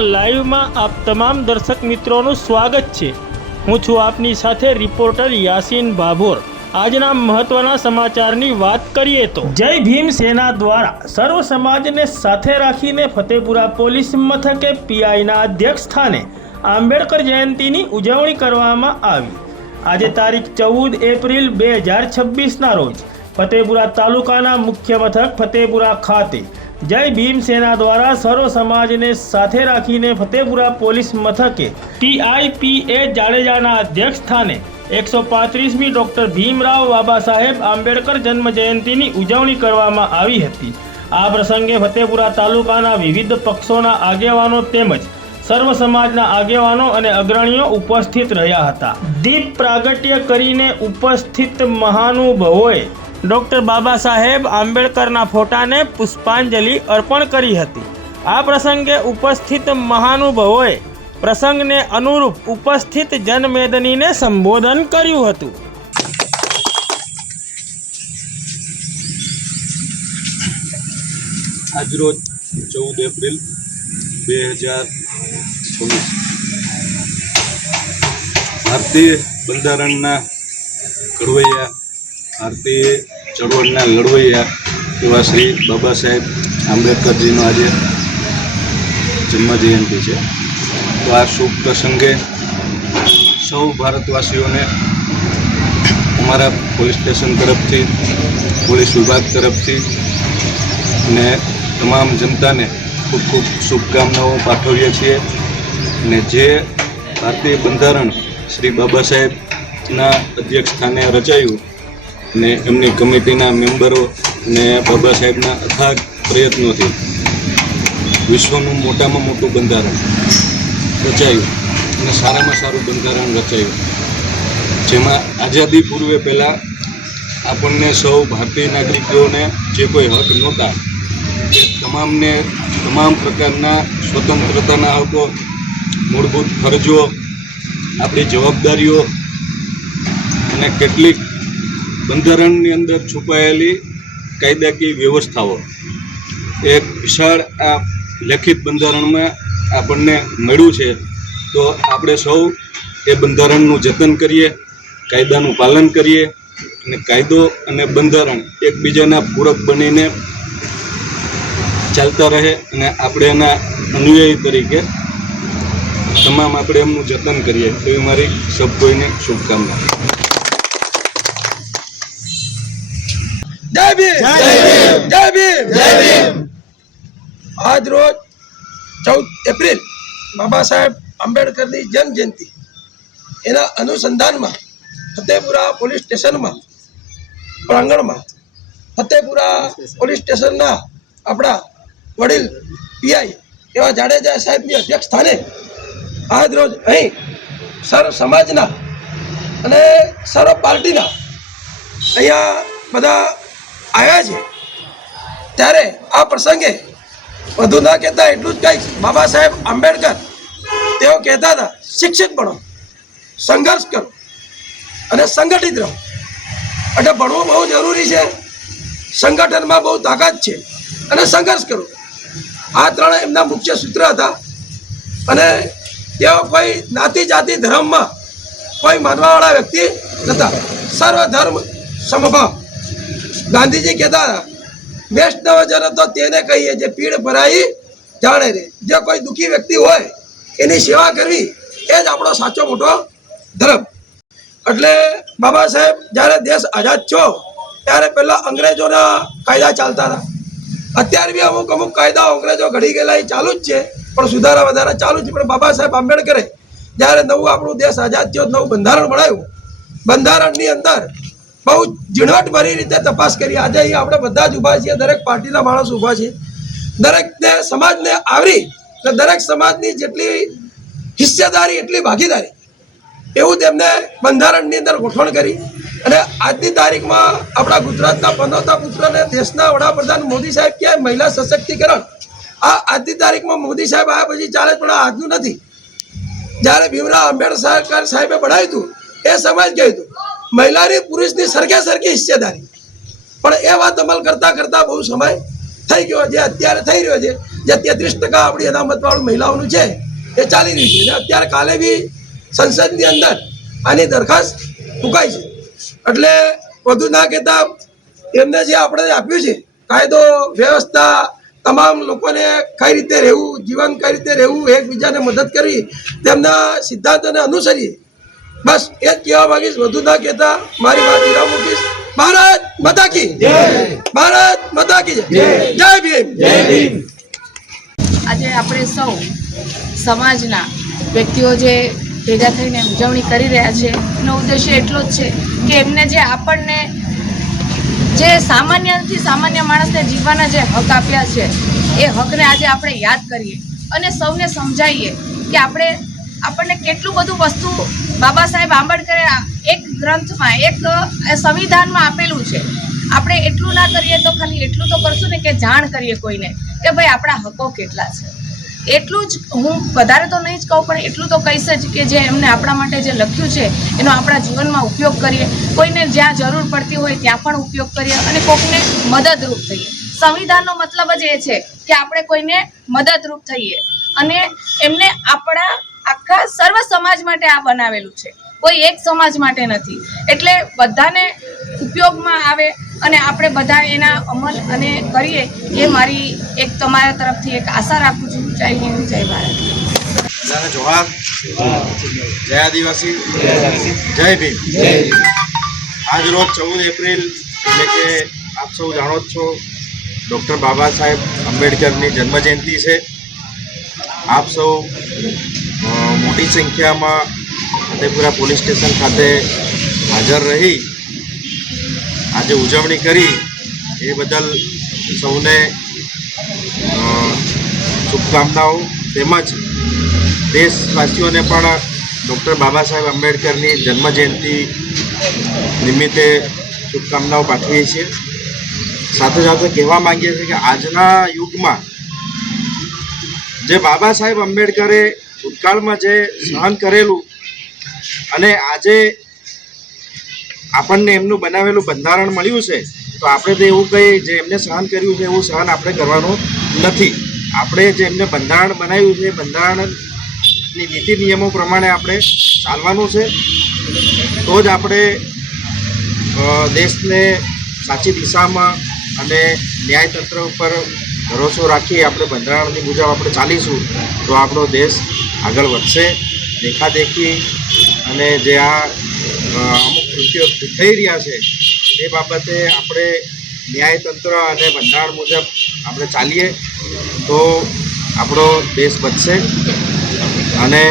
Live में आप तमाम दर्शक मित्रों स्वागत है। हूँ छू आपनी साथे रिपोर्टर यासीन भाभोर। आजना महत्वना समाचारनी बात करिए तो जय भीम सेना द्वारा सर्व समाज ने साथे राखीने फतेपुरा पोलीस मथके पीआई ना अध्यक्ष स्थाने आंबेडकर जयंती की उजवणी करवामां आवी। आज तारीख 14 एप्रिल 2026 ना रोज फतेपुरा तालुकाना मुख्य मथक फतेपुरा खाते जय भीम सेना द्वारा सर्व समाज ने साथे राखीने फतेपुरा पोलीस मथके TIPA जाडेजाना अध्यक्ष स्थाने 135મી डॉक्टर भीमराव बाबा साहेब आंबेडकर जन्म जयंती की उजवणी करवामां आवी हती। आ प्रसंगे फतेपुरा तालुकाना विविध पक्षोना आगेवानो तेमज सर्व समाजना आगेवानो अने अग्रणीओ उपस्थित रह्या हता। दीप प्रागट्य करीने उपस्थित महानुभावोए डॉक्टर बाबा साहेब आंबेडकरना फोटाने पुष्पांजलि अर्पण करी हती। आ प्रसंगे उपस्थित महानुभावोए प्रसंगने अनुरूप उपस्थित जनमेदनीने संबोधन कर्युं हतुं। आज रोज 14 एप्रिल 2026 भारतीय બંધારણના ઘડવૈયા ભારતીય ચળવળના લડવૈયા એવા શ્રી બાબા સાહેબ આંબેડકરજીનો આજે જન્મજયંતિ છે। તો આ શુભ પ્રસંગે સૌ ભારતવાસીઓને અમારા પોલીસ સ્ટેશન તરફથી પોલીસ વિભાગ તરફથી ને તમામ જનતાને ખૂબ ખૂબ શુભકામનાઓ પાઠવીએ છીએ। ને જે ભારતીય બંધારણ શ્રી બાબા સાહેબના અધ્યક્ષ સ્થાને રચાયું ને એમની કમિટીના મેમ્બરો ને બાબા સાહેબના અથાગ પ્રયત્નોથી વિશ્વનું મોટામાં મોટું બંધારણ રચાયું અને સારામાં સારું બંધારણ રચાયું, જેમાં આઝાદી પૂર્વે પહેલાં આપણને સૌ ભારતીય નાગરિકોને જે કોઈ હક નહોતા એ તમામને તમામ પ્રકારના સ્વતંત્રતાના હકો, મૂળભૂત ફરજો, આપણી જવાબદારીઓ અને કેટલીક બંધારણની અંદર છુપાયેલી કાયદાકીય વ્યવસ્થાઓ એક વિશાળ આ લેખિત બંધારણમાં આપણને મળ્યું છે। તો આપણે સૌ એ બંધારણનું જતન કરીએ, કાયદાનું પાલન કરીએ અને કાયદો અને બંધારણ એકબીજાના પૂરક બનીને ચાલતા રહે અને આપણે એના અનુયાયી તરીકે તમામ આપણે એમનું જતન કરીએ એવી મારી સૌ કોઈને શુભકામના। जय भीम जय भीम जय भीम जय भीम। आज रोज 14 एप्रिल बाबा साहेब आंबेडकर की जन्म जयंती एना अनुसंधान में फतेपुरा पोलीस स्टेशन में प्रांगण में फतेपुरा पोलीस स्टेशन अपना वडील PI एवं जाडेजा साहेब की अध्यक्ष स्थाने आज रोज अहीं सर्व समाजना अने सर्व पार्टीना अहींया बधा आया है। त्यारे आ प्रसंगे वधु ना कहता एटलुं ज कहीश, बाबा साहेब आंबेडकर तेओ कहता था शिक्षित बनो, संघर्ष करो अने संगठित रहो। એટલે ભણવું બહુ જરૂરી છે, સંગઠનમાં બહુ તાકાત છે અને સંઘર્ષ કરો। આ ત્રણ એમના મુખ્ય સૂત્ર હતા અને તેઓ કોઈ જ્ઞાતિ જાતિ ધર્મમાં કોઈ માનવાવાળા વ્યક્તિ નહોતા। સર્વધર્મ સમભાવ। ગાંધીજી કહેતા હતા વૈષ્ણવ જન તો તેને કહીએ જે પીડ ભરાઈ જાણે રે। જે કોઈ દુઃખી વ્યક્તિ હોય એની સેવા કરવી એ જ આપણો સાચો મોટો ધર્મ। એટલે બાબા સાહેબ જ્યારે દેશ આઝાદ થયો ત્યારે પહેલાં અંગ્રેજોના કાયદા ચાલતા હતા। અત્યારે બી અમુક અમુક કાયદાઓ અંગ્રેજો ઘડી ગયેલા એ ચાલુ જ છે, પણ સુધારા વધારા ચાલુ છે। પણ બાબા સાહેબ આંબેડકરે જ્યારે નવું આપણું દેશ આઝાદ થયો, નવું બંધારણ બનાવ્યું, બંધારણની અંદર બહુ ઝીણવટભરી રીતે તપાસ કરી। આજે અહીં આપણે બધા જ ઊભા છીએ, દરેક પાર્ટીના માણસો ઊભા છે, દરેકને સમાજને આવરી અને દરેક સમાજની જેટલી હિસ્સેદારી એટલી ભાગીદારી એવું તેમને બંધારણની અંદર ગોઠવણ કરી। અને આજની તારીખમાં આપણા ગુજરાતના પનોતા પુત્રને દેશના વડાપ્રધાન મોદી સાહેબ ક્યાંય મહિલા સશક્તિકરણ આ આજની તારીખમાં મોદી સાહેબ આવ્યા પછી ચાલે, પણ આ આજનું નથી। જ્યારે ભીમરાવ આંબેડકર સાહેબે બનાવ્યું હતું એ સમય કહ્યું હતું મહિલાની પુરુષની સરખે સરખી હિસ્સેદારી, પણ એ વાત અમલ કરતા કરતા બહુ સમય થઈ ગયો, જે અત્યારે થઈ રહ્યો છે। જે 33% આપણી અનામતવાળું મહિલાઓનું છે એ ચાલી રહ્યું છે. અને અત્યારે કાલે બી સંસદની અંદર આની દરખાસ્ત મુકાઈ છે. એટલે વધુ ના કહેતા એમને જે આપણે આપ્યું છે કાયદો વ્યવસ્થા, તમામ લોકોને કઈ રીતે રહેવું, જીવન કઈ રીતે રહેવું, એકબીજાને મદદ કરવી, તેમના સિદ્ધાંતોને અનુસરીએ. બસ એ જ કહેવા માંગીશ. વધુ ના કહેતા મારી વાત વિરામ મૂકીશ. ભારત માતા કી જય, ભારત માતા કી જય, જય ભીમ, જય ભીમ. આજે આપણે સૌ સમાજના વ્યક્તિઓ જે ભેગા થઈને ઉજવણી કરી રહ્યા છે એનો ઉદ્દેશ્ય એટલો જ છે કે એમને જે આપણને જે સામાન્યથી સામાન્ય માણસને જીવવાના જે હક આપ્યા છે એ હકને આજે આપણે યાદ કરીએ અને સૌને સમજાવીએ કે આપણને કેટલું બધું વસ્તુ બાબા સાહેબ આંબેડકરે એક ગ્રંથમાં, એક સંવિધાનમાં આપેલું છે. આપણે એટલું ના કરીએ તો ખાલી એટલું તો કરશું ને કે જાણ કરીએ કોઈને કે ભાઈ આપણા હકો કેટલા છે. એટલું જ હું વધારે તો નહીં જ કહું, પણ એટલું તો કહીશ જ કે જે એમને આપણા માટે જે લખ્યું છે એનો આપણા જીવનમાં ઉપયોગ કરીએ. કોઈને જ્યાં જરૂર પડતી હોય ત્યાં પણ ઉપયોગ કરીએ અને કોઈને મદદરૂપ થઈએ. સંવિધાનનો મતલબ જ એ છે કે આપણે કોઈને મદદરૂપ થઈએ અને એમને આપણા આખા સર્વ સમાજ માટે આ બનાવેલું છે, કોઈ એક સમાજ માટે નથી. એટલે બધાને ઉપયોગમાં આવે અને આપણે બધા એના અમલ અને કરીએ એ મારી એક તમારા તરફથી એક આશા રાખું છું. જય હિન્દ, જય ભારત. બધાને જોહાર, જય આદિવાસી, જય ભીમ. આજ રોજ 14 એપ્રિલ એટલે કે આપ સૌ જાણો જ છો ડૉક્ટર બાબા સાહેબ આંબેડકરની જન્મજયંતિ છે. આપ સૌ મોટી સંખ્યામાં ફતેપુરા પોલીસ સ્ટેશન ખાતે હાજર રહી આજે ઉજવણી કરી એ બદલ સૌને શુભકામનાઓ. તેમજ દેશવાસીઓને પણ ડૉક્ટર બાબા સાહેબ આંબેડકરની જન્મજયંતિ નિમિત્તે શુભકામનાઓ પાઠવીએ છીએ. સાથે સાથે કહેવા માંગીએ છીએ કે આજના યુગમાં જે બાબા સાહેબ આંબેડકરે ભૂતકાળમાં જે સહન કરેલું અને આજે આપણને એમનું બનાવેલું બંધારણ મળ્યું છે, તો આપણે તો એવું કંઈ જે એમને સહન કર્યું છે એવું સહન આપણે કરવાનું નથી. આપણે જે એમને બંધારણ બનાવ્યું છે એ બંધારણની નીતિ નિયમો પ્રમાણે આપણે ચાલવાનું છે. તો જ આપણે દેશને સાચી દિશામાં અને ન્યાયતંત્ર ઉપર ભરોસો રાખી આપણે બંધારણની મુજબ આપણે ચાલીશું તો આપણો દેશ આગળ વધશે. દેખાદેખી અને જે આ અમુક કૃત્યો થઈ રહ્યા છે એ બાબતે આપણે ન્યાયતંત્ર અને બંધારણ મુજબ આપણે ચાલીએ તો આપણો દેશ બચશે. અને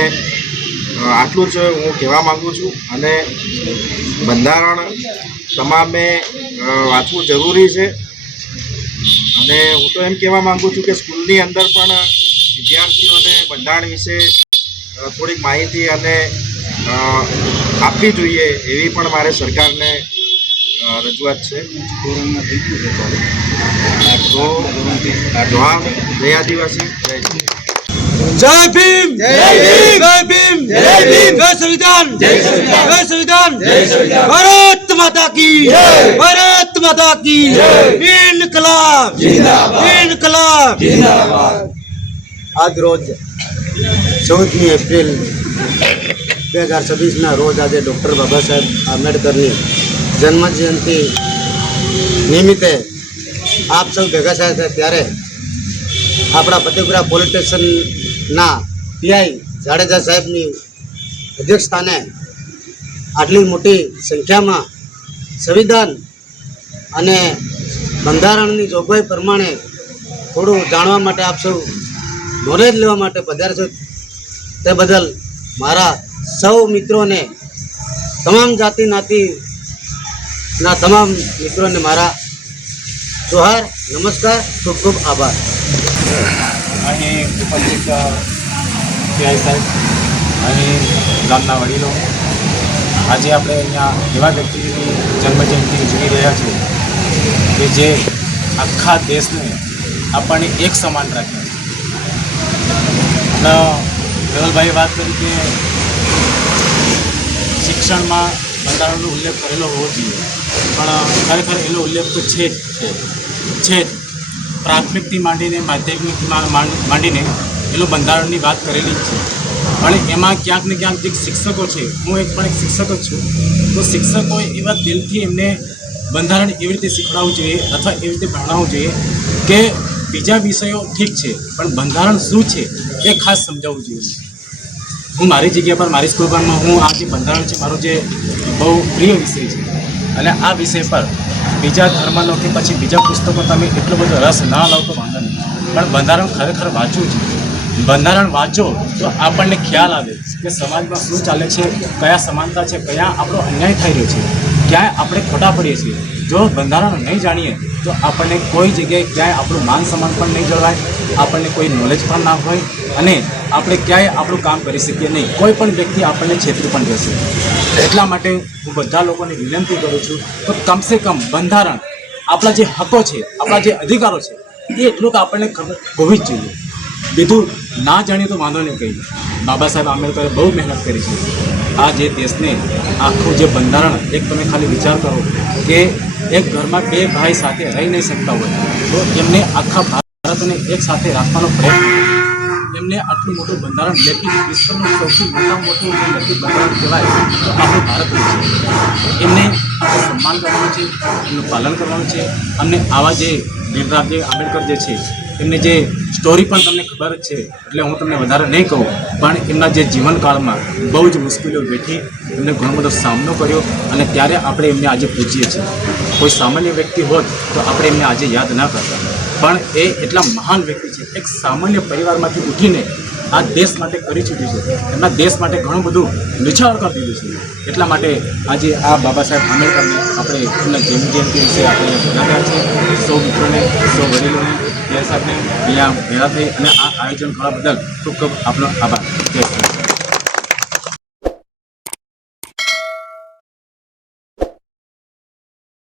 આટલું જ હું કહેવા માગું છું. અને બંધારણ તમામે વાંચવું જરૂરી છે. અને હું તો એમ કહેવા માગું છું કે સ્કૂલની અંદર પણ વિદ્યાર્થીઓને બંધારણ વિશે થોડીક માહિતી અને આપવી જોઈએ એવી પણ મારે સરકારને રજૂઆત છે. તો જોહાર, જય આદિવાસી, જય ભીમ. જય ભીમ, જય ભીમ, જય ભીમ, જય ભીમ, જય સંવિધાન, જય સંવિધાન, જય સંવિધાન, જય સંવિધાન. ભારત માતા કી જય. ભારત માતા કી જય. ઇન્કલાબ જિંદાબાદ. ઇન્કલાબ. જિંદાબાદ. આજ રોજ 14મી એપ્રિલ 2026ના રોજ આજે ડૉક્ટર બાબા સાહેબ આંબેડકરની જન્મજયંતિ નિમિત્તે આપ સૌ ભેગા થયા છે ત્યારે આપણા ફતેપુરા પોલીસ સ્ટેશનના પીઆઈ જાડેજા સાહેબની અધ્યક્ષસ્થાને આટલી મોટી સંખ્યામાં સંવિધાન અને બંધારણની જોગવાઈ પ્રમાણે થોડું જાણવા માટે આપ સૌ નોલેજ લેવા માટે પધાર્યા છો તે બદલ મારા સૌ મિત્રોને, તમામ જાતિ નાતિના તમામ મિત્રોને મારા જોહાર, નમસ્કાર, ખૂબ ખૂબ આભાર. અહીં ઉપસ્થિત પીઆઈ સાહેબ, અહીં ગામના વડીલો, આજે આપણે અહીંયા એવા વ્યક્તિની જન્મજયંતિ ઉજવી રહ્યા છીએ કે જે આખા દેશને આપણને એક સમાન રાખ્યા છે. અને ધવલભાઈએ વાત કરી કે શિક્ષણમાં બંધારણનો ઉલ્લેખ કરેલો હોવો જોઈએ, પણ ખરેખર એનો ઉલ્લેખ તો છે જ. પ્રાથમિકથી માંડીને માધ્યમિકથી માંડીને એ લોકો બંધારણની વાત કરેલી જ છે. પણ એમાં ક્યાંક ને ક્યાંક જે શિક્ષકો છે, હું પણ એક શિક્ષક જ છું, તો શિક્ષકોએ એવા દિલથી એમને બંધારણ એવી રીતે શીખવાડવું જોઈએ અથવા એવી રીતે ભણાવવું જોઈએ કે બીજા વિષયો ઠીક છે પણ બંધારણ શું છે એ ખાસ સમજાવવું જોઈએ. હું મારી જગ્યા પર મારી સ્કૂલ પરમાં હું આ જે બંધારણ છે મારો જે બહુ પ્રિય વિષય છે અને આ વિષય પર બીજા ધર્મનો કે પછી બીજા પુસ્તકો તમે એટલો બધો રસ ના લો તો વાંધો નહીં, પણ બંધારણ ખરેખર વાંચવું છે. બંધારણ વાંચો તો આપણને ખ્યાલ આવે કે સમાજમાં શું ચાલે છે, કયા સમાનતા છે, કયા આપણો અન્યાય થઈ રહ્યો છે, ક્યાંય આપણે ખોટા પડીએ છીએ. જો બંધારણ નહીં જાણીએ તો આપણને કોઈ જગ્યાએ ક્યાંય આપણું માન સન્માન પણ નહીં જળવાય, આપણને કોઈ નોલેજ પણ ના હોય અને આપણે ક્યાંય આપણું કામ કરી શકીએ નહીં. કોઈ પણ વ્યક્તિ આપણને છેતરી પણ રહેશે. એટલા માટે હું બધા લોકોને વિનંતી કરું છું તો કમસે કમ બંધારણ, આપણા જે હકો છે, આપણા જે અધિકારો છે એ એટલું તો આપણને ખબર હોવી જ જોઈએ. બીજું ના જાણીએ તો વાંધો નહીં. કહી બાબા સાહેબ આંબેડકરે બહુ મહેનત કરી છે. આ જે દેશને આખું જે બંધારણ, એક તમે ખાલી વિચાર કરો કે એક ઘરમાં બે ભાઈ સાથે રહી નહીં શકતા હોય તો એમને આખા ભારતને એક સાથે રાખવાનો પ્રયત્ન કર્યો. એમને આટલું મોટું બંધારણ લેખિત, વિશ્વનું સૌથી મોટું જે લેખિત બંધારણ કહેવાય તો આપણું ભારતનું છે. એમને આપણે સન્માન કરવાનું છે, એમનું પાલન કરવાનું છે. અને આવા જે ભીમરાવજી આંબેડકર જે છે એમની જે સ્ટોરી પણ તમને ખબર જ છે, એટલે હું તમને વધારે નહીં કહું, પણ એમના જે જીવનકાળમાં બહુ જ મુશ્કેલીઓ વેઠી એમને ઘણો બધો સામનો કર્યો અને ત્યારે આપણે એમને આજે પૂછીએ છીએ. કોઈ સામાન્ય વ્યક્તિ હોત તો આપણે એમને આજે યાદ ના કરતા, પણ એ એટલા મહાન વ્યક્તિ છે. એક સામાન્ય પરિવારમાંથી ઉઠીને આ દેશ માટે કરી ચૂક્યું છે. એમના દેશ માટે ઘણું બધું નિછાવર કરી દીધું છે. એટલા માટે આજે આ બાબા સાહેબ આંબેડકરને આપણે એમના જન્મજયંતિ વિશે આપણે બોલાવ્યા છે. સૌ મિત્રોને, સૌ વડીલોને, સાહેબને અહીંયા ભેગા થઈ અને આ આયોજન કરવા બદલ ખૂબ ખૂબ આપનો આભાર. જય શ્રી